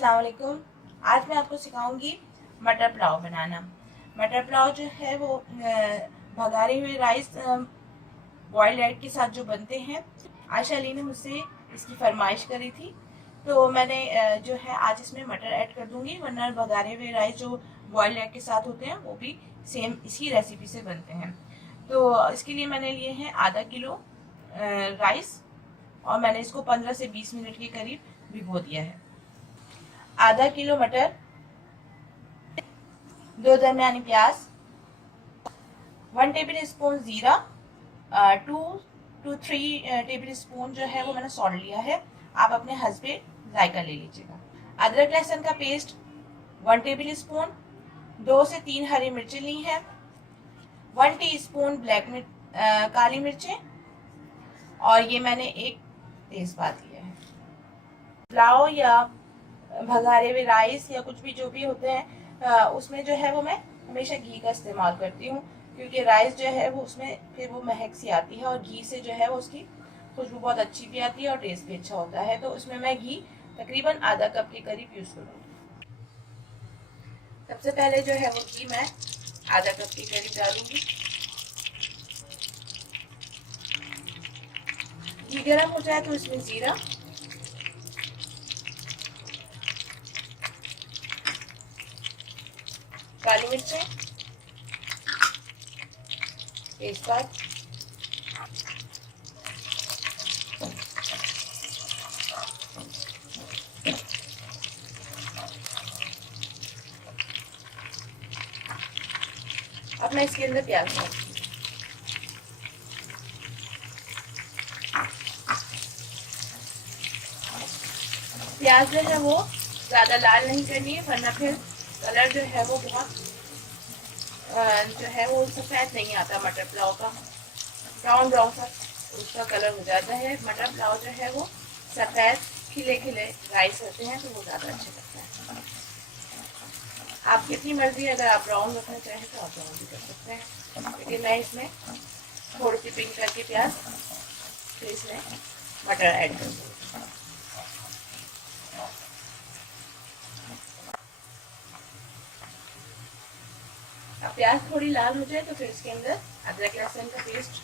अस्सलाम वालेकुम। आज मैं आपको सिखाऊंगी मटर पुलाव बनाना। मटर पुलाव जो है वो भगारे हुए राइस बॉइल्ड एग के साथ जो बनते हैं। आयशा अली ने मुझसे इसकी फरमाइश करी थी, तो मैंने जो है आज इसमें मटर ऐड कर दूंगी, वरना भगारे हुए राइस जो बॉइल्ड एग के साथ होते हैं वो भी सेम इसी रेसिपी से बनते हैं। तो इसके लिए मैंने लिए हैं आधा किलो राइस और मैंने इसको 15 से 20 मिनट के करीब भिगो दिया है। आधा किलो मटर, 2 दरमियानी प्याज, 1 टेबल स्पून जीरा, 2 to 3 टेबल स्पून जो है वो मैंने सॉल्ट लिया है। आप अपने हस्बे जायका ले लीजिएगा। अदरक लहसुन का पेस्ट 1 टेबल स्पून, 2 से 3 हरी मिर्चें ली हैं, 1 टीस्पून काली मिर्चें, और ये मैंने एक तेजपात लिया है। पुलाव या भगारे हुए राइस या कुछ भी जो भी होते हैं उसमें जो है वो मैं हमेशा घी का इस्तेमाल करती हूँ, क्योंकि राइस जो है वो उसमें फिर वो महक सी आती है और घी से जो है वो उसकी खुशबू बहुत अच्छी भी आती है और टेस्ट भी अच्छा होता है। तो उसमें मैं घी तकरीबन आधा कप के करीब यूज करूँगी। सबसे पहले जो है वो घी मैं आधा कप के करीब डालूंगी। घी गर्म हो जाए तो इसमें जीरा, काली मिर्चें, तेजपात, अब मैं इसके अंदर प्याज डालूंगी। प्याज जो है वो ज़्यादा लाल नहीं करनी है, वरना फिर कलर जो है वो बहुत जो है वो सफ़ेद नहीं आता मटर पुलाव का, ब्राउन ब्राउन सा उसका कलर हो जाता है। मटर पुलाव जो है वो सफ़ेद खिले खिले राइस होते हैं तो वो ज़्यादा अच्छा लगता है। आपकी अपनी मर्जी, अगर आप ब्राउन रखना चाहें तो आप ब्राउन भी कर सकते हैं, लेकिन मैं इसमें थोड़ी सी पिंक करके प्याज फिर इसमें मटर ऐड कर दूँगी। अब प्याज थोड़ी लाल हो जाए तो फिर इसके अंदर अदरक लहसुन का पेस्ट,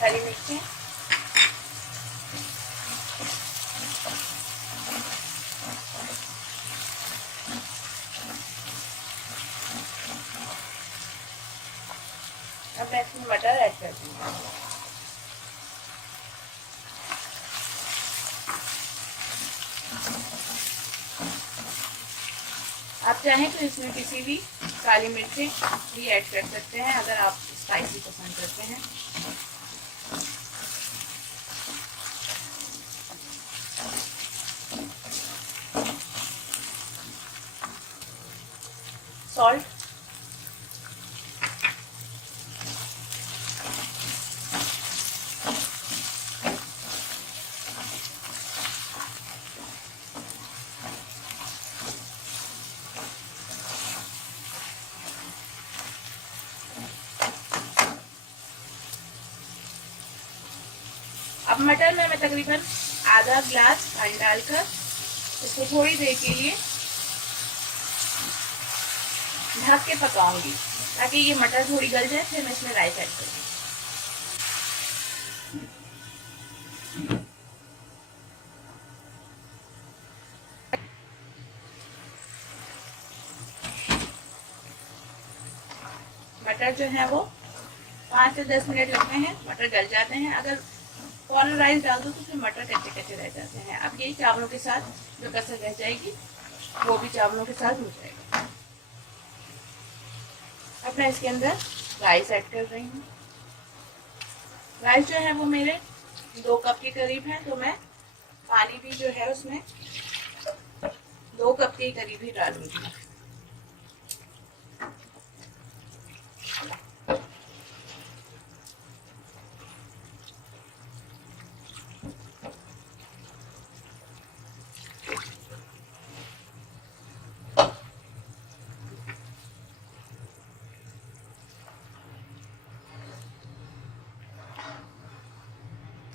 हरी मिर्चें, अब मैं इसमें मटर ऐड कर दूँगी। आप चाहें तो इसमें किसी भी काली मिर्चें भी ऐड कर सकते हैं अगर आप स्पाइसी पसंद करते हैं। सॉल्ट, अब मटर में मैं तकरीबन आधा ग्लास पानी डालकर इसको थोड़ी देर के लिए ढक के पकाऊंगी, ताकि ये मटर थोड़ी गल जाए, फिर मैं इसमें राइस ऐड करूँगी। मटर जो है वो 5 से 10 मिनट लगते हैं, मटर गल जाते हैं। अगर फौरन राइस डाल दो तो फिर मटर कच्चे कच्चे रह जाते हैं। अब यही चावलों के साथ जो कसर रह जाएगी वो भी चावलों के साथ हो जाएगा। अब मैं इसके अंदर राइस ऐड कर रही हूँ। राइस जो है वो मेरे 2 कप के करीब है, तो मैं पानी भी जो है उसमें 2 कप के करीब ही डालूंगी।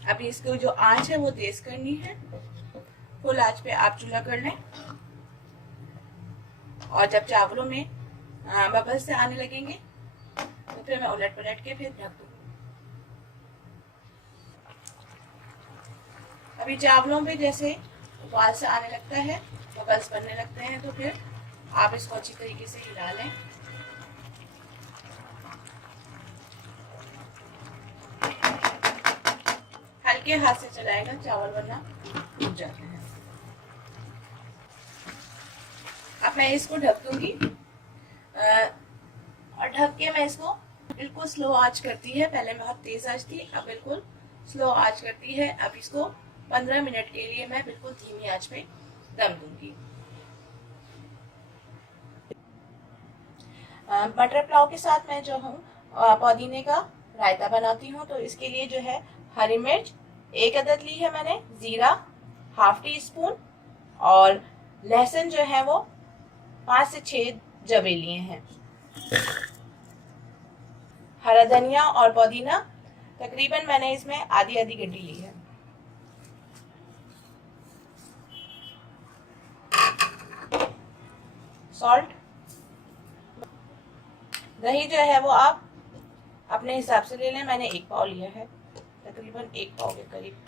अभी इसको जो आंच है वो तेज करनी है, फुल आंच पे आप चूल्हा कर लें। और जब चावलों में बबल्स से आने लगेंगे तो फिर मैं उलट पलट के फिर ढक दूंगी। अभी चावलों पे जैसे उबाल से आने लगता है, बबल्स बनने लगते हैं, तो फिर आप इसको अच्छी तरीके से हिला लें। हल्के हाथ से चलाएगा, चावल वरना टूट जाते हैं। अब मैं इसको ढक दूंगी और ढक के मैं इसको बिल्कुल स्लो आंच करती है, पहले बहुत तेज आंच थी, अब बिल्कुल स्लो आंच करती है। अब इसको 15 मिनट के लिए मैं बिल्कुल धीमी आंच पे दम दूंगी। मटर पुलाव के साथ मैं जो हूँ पुदीने का रायता बनाती हूँ, तो इसके लिए जो है हरी मिर्च 1 अदद ली है मैंने, जीरा ½ टी स्पून और लहसुन जो है वो 5 से 6 जवे लिए हैं। हरा धनिया और पुदीना तकरीबन मैंने इसमें आधी गड्डी ली है। सॉल्ट, दही जो है वो आप अपने हिसाब से ले लें, मैंने 1 पाव लिया है, तकरीबन 1 पाव के करीब।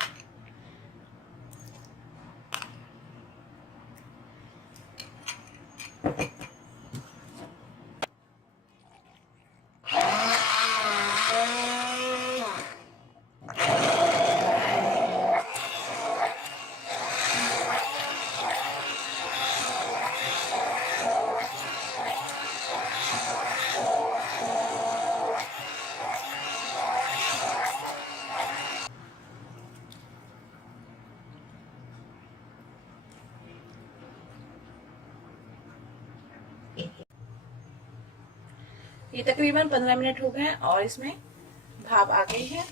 ये तकरीबन 15 मिनट हो गए हैं और इसमें भाप आ गई है।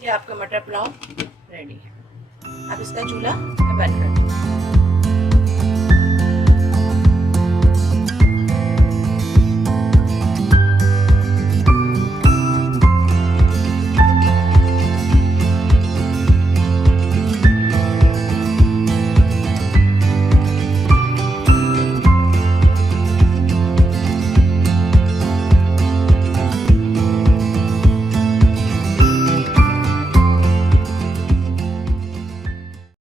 ये आपका मटर पुलाव रेडी है। अब इसका चूल्हा मैं बंद कर दूँ।